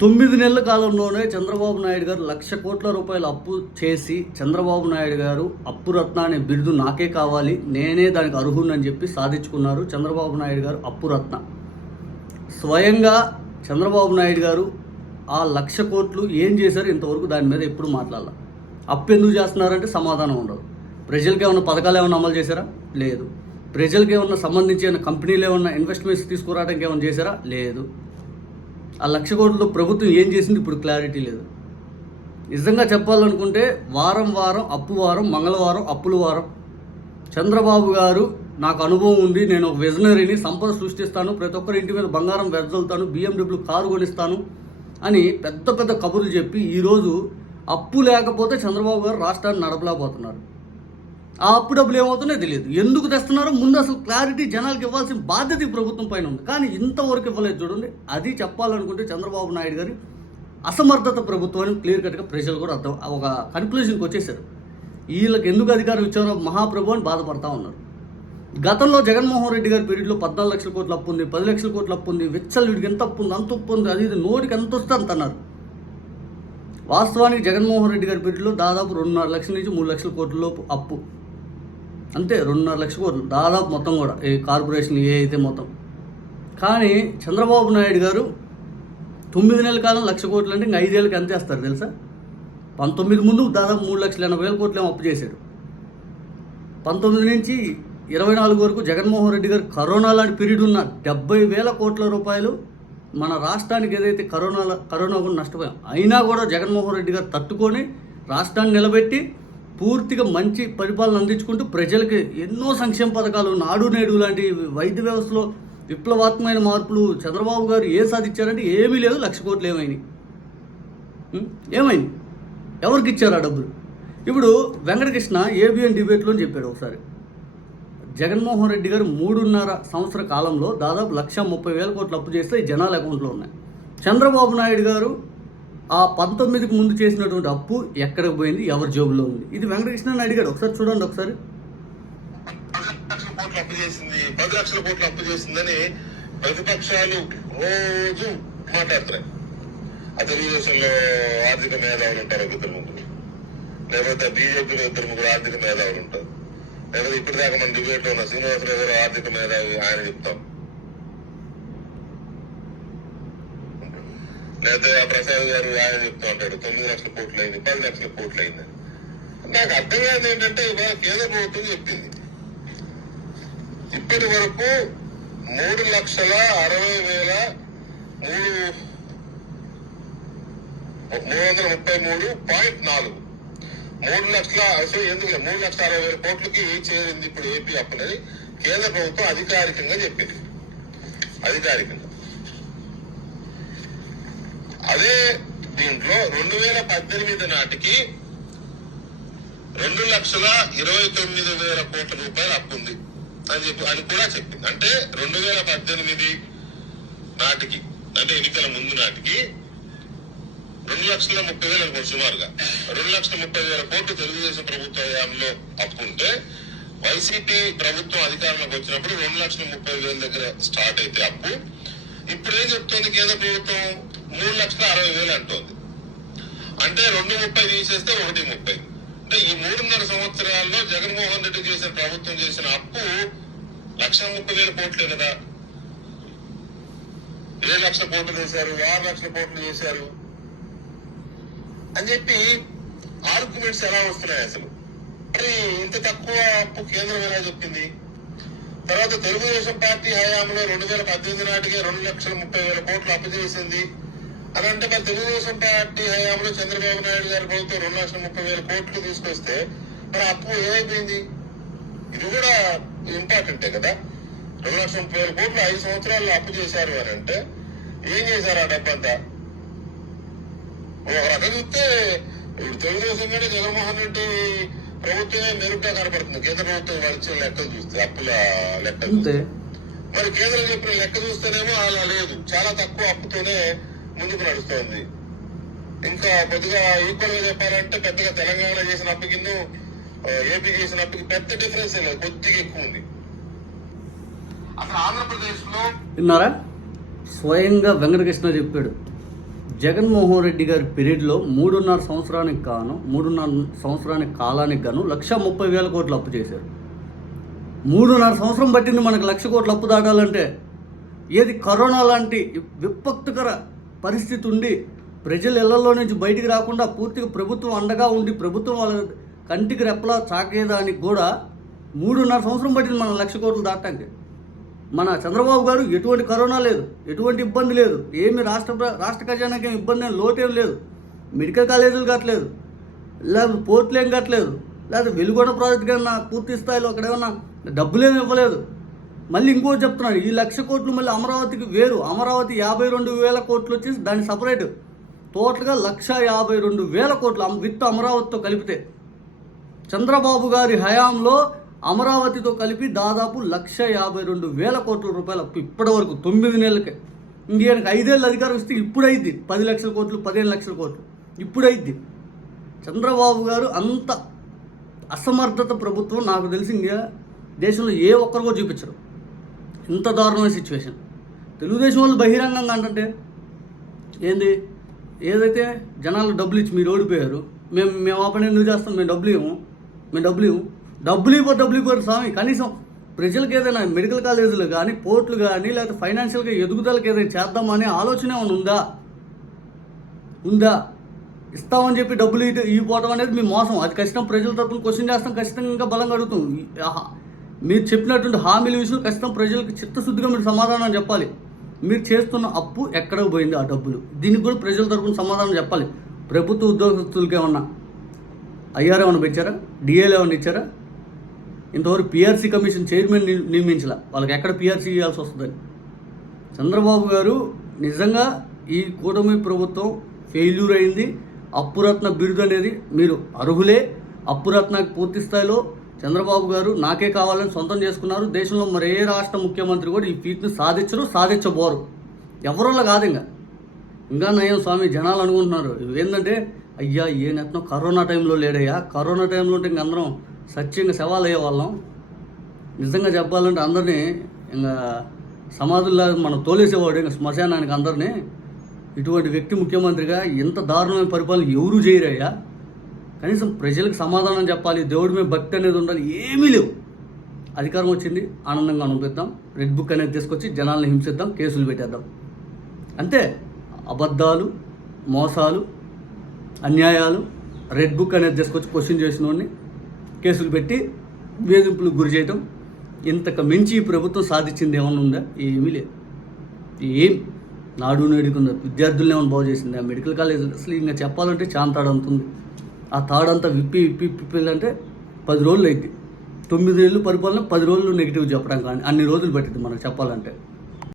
తొమ్మిది నెలల కాలంలోనే చంద్రబాబు నాయుడు గారు లక్ష కోట్ల రూపాయలు అప్పు చేసి చంద్రబాబు నాయుడు గారు అప్పు రత్న అనే బిరుదు నాకే కావాలి నేనే దానికి అర్హునని చెప్పి సాధించుకున్నారు చంద్రబాబు నాయుడు గారు అప్పు రత్న. స్వయంగా చంద్రబాబు నాయుడు గారు ఆ లక్ష కోట్లు ఏం చేశారు ఇంతవరకు దాని మీద ఎప్పుడు మాట్లాడాల. అప్పు ఎందుకు చేస్తున్నారంటే సమాధానం ఉండదు. ప్రజలకు ఏమైనా పథకాలు ఏమైనా అమలు చేశారా? లేదు. ప్రజలకు ఏమన్నా సంబంధించిన ఏమైనా కంపెనీలు ఏమన్నా ఇన్వెస్ట్మెంట్స్ తీసుకురావడానికి ఏమైనా చేశారా? లేదు. ఆ లక్ష కోట్లతో ప్రభుత్వం ఏం చేసింది? ఇప్పుడు క్లారిటీ లేదు. నిజంగా చెప్పాలనుకుంటే వారం వారం అప్పు వారం మంగళవారం అప్పుల వారం. చంద్రబాబు గారు నాకు అనుభవం ఉంది నేను ఒక విజనరీని సంపద సృష్టిస్తాను ప్రతి ఒక్కరి ఇంటి మీద బంగారం వెదజల్తాను బిఎండబ్ల్యూ కారు కొనిస్తాను అని పెద్ద పెద్ద కబుర్లు చెప్పి ఈరోజు అప్పు లేకపోతే చంద్రబాబు గారు రాష్ట్రాన్ని నడపలేకపోతున్నారు. ఆ అప్పు డబ్బులు ఏమవుతున్నాయో తెలియదు. ఎందుకు తెస్తున్నారో ముందు అసలు క్లారిటీ జనాలకు ఇవ్వాల్సిన బాధ్యత ఈ ప్రభుత్వం పైన ఉంది. కానీ ఇంతవరకు ఇవ్వలేదు చూడండి. అది చెప్పాలనుకుంటే చంద్రబాబు నాయుడు గారి అసమర్థత ప్రభుత్వాన్ని క్లియర్ కట్గా ప్రజలు కూడా అర్థం ఒక కన్క్లూజన్కి వచ్చేసారు. వీళ్ళకి ఎందుకు అధికారం ఇచ్చారో మహాప్రభు అని బాధపడతా ఉన్నారు. గతంలో జగన్మోహన్ రెడ్డి గారి పీరియడ్లో పద్నాలుగు లక్షల కోట్లు అప్పు ఉంది పది లక్షల కోట్లు అప్పు ఉంది విచ్చలు వీడికి ఎంత అప్పు ఉంది అంత ఉప్పు ఉంది అది ఇది నోటికి ఎంత వస్తే అంత అన్నారు. వాస్తవానికి జగన్మోహన్ రెడ్డి గారి పీరియడ్లో దాదాపు రెండున్నర లక్షల నుంచి మూడు లక్షల కోట్ల లోపు అప్పు. అంతే రెండున్నర లక్షల కోట్లు దాదాపు మొత్తం కూడా ఈ కార్పొరేషన్ ఏ అయితే మొత్తం. కానీ చంద్రబాబు నాయుడు గారు తొమ్మిది నెలల కాలం లక్ష కోట్లు అంటే ఇంకా ఐదేళ్ళకి ఎంత చేస్తారు తెలుసా? పంతొమ్మిది ముందు దాదాపు మూడు లక్షల ఎనభై వేల కోట్లు ఏమో అప్పు చేశాడు పంతొమ్మిది నుంచి ఇరవై నాలుగు వరకు జగన్మోహన్ రెడ్డి గారు కరోనా లాంటి పీరియడ్ ఉన్న డెబ్బై వేల కోట్ల రూపాయలు మన రాష్ట్రానికి ఏదైతే కరోనా కరోనా కూడా నష్టపోయాం. అయినా కూడా జగన్మోహన్ రెడ్డి గారు తట్టుకొని రాష్ట్రాన్ని నిలబెట్టి పూర్తిగా మంచి పరిపాలన అందించుకుంటూ ప్రజలకి ఎన్నో సంక్షేమ పథకాలు నాడు నేడు లాంటి వైద్య వ్యవస్థలో విప్లవాత్మకమైన మార్పులు చంద్రబాబు గారు ఏ సాధించారంటే ఏమీ లేదు లక్ష కోట్లు ఏమైనాయి ఏమైంది? ఎవరికి ఇచ్చారు ఆ డబ్బులు? ఇప్పుడు వెంకటకృష్ణ ఏబిఎన్ డిబేట్లో చెప్పాడు ఒకసారి. జగన్మోహన్ రెడ్డి గారు మూడున్నర సంవత్సర కాలంలో దాదాపు లక్ష ముప్పై వేల కోట్లు అప్పు చేస్తే జనాల అకౌంట్లో ఉన్నాయి. చంద్రబాబు నాయుడు గారు ఆ పంతొమ్మిదికి ముందు చేసినటువంటి అప్పు ఎక్కడికి పోయింది? ఎవరి జోబులో ఉంది? ఇది వెంకటకృష్ణ అడిగాడు ఒకసారి చూడండి ఒకసారి. లక్షల కోట్లు అప్పు చేసింది. పది లక్షల కోట్లు అప్పు చేసిందని ప్రతిపక్షాలు రోజు మాట్లాడుతున్నాయి. ఆ తెలుగుదేశంలో ఆర్థిక మేధావులు ఉంటారు ఇద్దరు ముగ్గురు. లేకపోతే బీజేపీలో ఇద్దరు ముగ్గురు ఆర్థిక మేధావులు ఉంటారు. లేకపోతే ఇప్పటిదాకా మన డిబేట్లో ఉన్న శ్రీనివాసరావు గారు ఆర్థిక మేధావి ఆయన చెప్తాం. లేకపోతే ఆ ప్రసాద్ గారు ఆయన చెప్తా ఉంటాడు తొమ్మిది లక్షల కోట్లు అయింది పది లక్షల కోట్లు అయింది నాకు అర్థం కాదు ఏంటంటే ఇవాళ కేంద్ర ప్రభుత్వం చెప్పింది. ఇప్పటి వరకు మూడు లక్షల అరవై వేల మూడు మూడు వందల ముప్పై మూడు పాయింట్ నాలుగు. మూడు లక్షల అసలు ఎందుకు మూడు లక్షల అరవై వేల కోట్లకి చేరింది ఇప్పుడు ఏపీ అప్పులని కేంద్ర ప్రభుత్వం అధికారికంగా చెప్పింది. అధికారికంగా. అదే దీంట్లో రెండు వేల పద్దెనిమిది నాటికి రెండు లక్షల ఇరవై తొమ్మిది వేల కోట్ల రూపాయలు అప్పు ఉంది. అని చెప్పి అని కూడా చెప్పింది. అంటే రెండు వేల పద్దెనిమిది నాటికి అంటే ఎన్నికల ముందు నాటికి రెండు లక్షల ముప్పై వేల సుమారుగా. రెండు లక్షల ముప్పై వేల కోట్లు తెలుగుదేశం ప్రభుత్వ హయాంలో అప్పు ఉంటే వైసీపీ ప్రభుత్వం అధికారంలోకి వచ్చినప్పుడు రెండు లక్షల ముప్పై వేల దగ్గర స్టార్ట్ అయితే అప్పు. ఇప్పుడు ఏం చెప్తోంది కేంద్ర ప్రభుత్వం? మూడు లక్షల అరవై వేలు అంటోంది. అంటే రెండు ముప్పై తీసేస్తే ఒకటి ముప్పై. అంటే ఈ మూడున్నర సంవత్సరాల్లో జగన్మోహన్ రెడ్డి చేసిన ప్రభుత్వం చేసిన అప్పు లక్ష ముప్పై వేల కోట్లే కదా. ఏడు లక్షల కోట్లు చేశారు ఆరు లక్షల కోట్లు చేశారు. అని చెప్పి ఆర్గ్యుమెంట్స్ ఎలా వస్తున్నాయి అసలు? మరి ఇంత తక్కువ అప్పు కేంద్రం ఎలా చెప్పింది? తర్వాత తెలుగుదేశం పార్టీ హయాంలో రెండు వేల పద్దెనిమిది నాటికే రెండు లక్షల ముప్పై వేల కోట్లు అప్పు చేసింది. అని అంటే మరి తెలుగుదేశం పార్టీ హయాంలో చంద్రబాబు నాయుడు గారి ప్రభుత్వం రెండు లక్షల ముప్పై వేల కోట్లు తీసుకొస్తే మరి అప్పు ఏమైపోయింది? ఇది కూడా ఇంపార్టెంటే కదా. రెండు లక్షల ముప్పై వేల కోట్లు ఐదు సంవత్సరాల్లో అప్పు చేశారు అని అంటే ఏం చేశారు ఆ డబ్బంతా? ఒక రకం చూస్తే ఇప్పుడు తెలుగుదేశం కంటే జగన్మోహన్ రెడ్డి ప్రభుత్వమే మెరుగ్గా కనపడుతుంది. కేంద్ర ప్రభుత్వం వాళ్ళు ఇచ్చిన లెక్కలు చూస్తే అప్పుల లెక్కలు. మరి కేంద్రం చెప్పిన లెక్క చూస్తేనేమో అలా లేదు. చాలా తక్కువ అప్పుతోనే ముందుకు నడుస్తోంది? ఇంకా కొద్దిగా ఈక్వల్గా చెప్పాలంటే పెద్దగా తెలంగాణ చేసిన అప్పకిను ఏపీ చేసిన అప్పకి పెద్ద డిఫరెన్స్ లేదు కొద్దిగా ఎక్కువ ఉంది. అసలు ఆంధ్రప్రదేశ్లో విన్నారా? స్వయంగా వెంకటకృష్ణ చెప్పాడు జగన్మోహన్ రెడ్డి గారి పీరియడ్లో మూడున్నర సంవత్సరానికి గాను మూడున్నర సంవత్సరానికి కాలానికి గాను లక్ష ముప్పై వేల కోట్లు అప్పు చేశారు. మూడున్నర సంవత్సరం పట్టింది మనకు లక్ష కోట్లు అప్పు దాటాలంటే ఏది కరోనా లాంటి విపత్తుకర పరిస్థితి ఉండి ప్రజలు ఇళ్ళలో నుంచి బయటికి రాకుండా పూర్తిగా ప్రభుత్వం అండగా ఉండి ప్రభుత్వం వాళ్ళ కంటికి రెప్పలా చాకేదానికి కూడా మూడున్నర సంవత్సరం పట్టింది మన లక్ష కోట్లు దాటానికి. మన చంద్రబాబు గారు ఎటువంటి కరోనా లేదు ఎటువంటి ఇబ్బంది లేదు ఏమి రాష్ట్ర ప్ర- రాష్ట్ర ఖజానాకి ఇబ్బంది ఏం లోటేం లేదు మెడికల్ కాలేజీలు కట్టలేదు లేదా పోర్టులు ఏం కట్టలేదు లేదా వెలుగొండ ప్రాజెక్ట్ కన్నా పూర్తి స్థాయిలో అక్కడ ఏమన్నా డబ్బులేమి ఇవ్వలేదు. మళ్ళీ ఇంకోటి చెప్తున్నాను ఈ లక్ష కోట్లు మళ్ళీ అమరావతికి వేరు. అమరావతి యాభై రెండు వేల కోట్లు వచ్చేసి దాని సపరేట్ టోటల్గా లక్ష యాభై రెండు వేల కోట్లు విత్ అమరావతితో కలిపితే. చంద్రబాబు గారి హయాంలో అమరావతితో కలిపి దాదాపు లక్ష యాభై రెండు వేల కోట్ల రూపాయలు ఇప్పటి వరకు తొమ్మిది నెలలకే. ఇండియానికి ఐదేళ్ళు అధికారం ఇస్తే ఇప్పుడైద్ది. పది లక్షల కోట్లు పదిహేను లక్షల కోట్లు. ఇప్పుడైద్ది. చంద్రబాబు గారు అంత అసమర్థత ప్రభుత్వం నాకు తెలిసి ఇండియా దేశంలో ఏ ఒక్కరికో చూపించరు. ఇంత దారుణమైన సిచ్యువేషన్ తెలుగుదేశం వాళ్ళు బహిరంగంగా అంటే ఏంది? ఏదైతే జనాలు డబ్బులు ఇచ్చి మీరు ఓడిపోయారు మేము మేము ఆ పని ఎందుకు చేస్తాం? మేము డబ్బులు ఇవ్వము. మేము డబ్బులు ఇవ్వము. డబ్బులు ఇవ్వరు డబ్బులు ఇవ్వరు స్వామి. కనీసం ప్రజలకు ఏదైనా మెడికల్ కాలేజీలు కానీ పోర్టులు కానీ లేకపోతే ఫైనాన్షియల్గా ఎదుగుదలకి ఏదైనా చేద్దామనే ఆలోచన ఏమైనా ఉందా? ఉందా? ఇస్తామని చెప్పి డబ్బులు ఇటు అనేది మీ మోసం. అది ఖచ్చితంగా ప్రజల తరపున క్వశ్చన్ చేస్తాం ఖచ్చితంగా ఇంకా బలంగా అడుగుతాం. ఆహా. మీరు చెప్పినటువంటి హామీల విషయంలో ఖచ్చితంగా ప్రజలకు చిత్తశుద్ధిగా మీరు సమాధానం చెప్పాలి. మీరు చేస్తున్న అప్పు ఎక్కడికి పోయింది ఆ డబ్బులు? దీనికి కూడా ప్రజల తరపున సమాధానం చెప్పాలి. ప్రభుత్వ ఉద్యోగస్తులకి ఏమన్నా ఐఆర్ ఏమైనా పెంచారా డిఏలు ఏమైనా ఇచ్చారా? ఇంతవరకు పిఆర్సీ కమిషన్ చైర్మన్ ని- వాళ్ళకి ఎక్కడ పిఆర్సీ ఇవ్వాల్సి వస్తుందని. చంద్రబాబు గారు నిజంగా ఈ కూటమి ప్రభుత్వం ఫెయిల్యూర్ అయింది. అప్పురత్న బిరుదు అనేది మీరు అర్హులే. అప్పురత్నకి పూర్తి స్థాయిలో చంద్రబాబు గారు నాకే కావాలని సొంతం చేసుకున్నారు. దేశంలో మరే రాష్ట్ర ముఖ్యమంత్రి కూడా ఈ ఫీట్ని సాధించరు సాధించబోరు. ఎవరోళ్ళ కాదు ఇంకా ఇంకా నయం స్వామి జనాలు అనుకుంటున్నారు. ఏంటంటే అయ్యా ఏ నెత్నం కరోనా టైంలో లేడయ్యా. కరోనా టైంలో ఉంటే ఇంక అందరం సత్యంగా శవాలు అయ్యే వాళ్ళం నిజంగా చెప్పాలంటే అందరినీ ఇంకా సమాధుల్లో మనం తోలేసేవాడు ఇంకా శ్మశానానికి అందరినీ. ఇటువంటి వ్యక్తి ముఖ్యమంత్రిగా ఇంత దారుణమైన పరిపాలన ఎవరు చేయరయ్యా? కనీసం ప్రజలకు సమాధానం చెప్పాలి దేవుడి మీద భక్తి అనేది ఉండాలి ఏమీ లేవు. అధికారం వచ్చింది ఆనందంగా అనిపిద్దాం రెడ్ బుక్ అనేది తీసుకొచ్చి జనాలను హింసిద్దాం కేసులు పెట్టేద్దాం. అంతే. అబద్ధాలు మోసాలు అన్యాయాలు రెడ్ బుక్ అనేది తీసుకొచ్చి క్వశ్చన్ చేసిన వాడిని కేసులు పెట్టి వేధింపులకు గురి చేయటం. ఇంతకు మించి ఈ ప్రభుత్వం సాధించింది ఏమన్నా ఉందా? ఏమీ లేదు. ఏం? నాడు నేడుకుందా. విద్యార్థులను ఏమైనా బాగు చేసింది? ఆ మెడికల్ కాలేజ్ అసలు ఇంకా చెప్పాలంటే చాలా తాడంతుంది ఆ తాడంతా విప్పి విప్పి విప్పి అంటే పది రోజులు అయింది. తొమ్మిది ఏళ్ళు పరిపాలన పది రోజులు నెగిటివ్ చెప్పడం కానీ అన్ని రోజులు పట్టింది మనకు చెప్పాలంటే.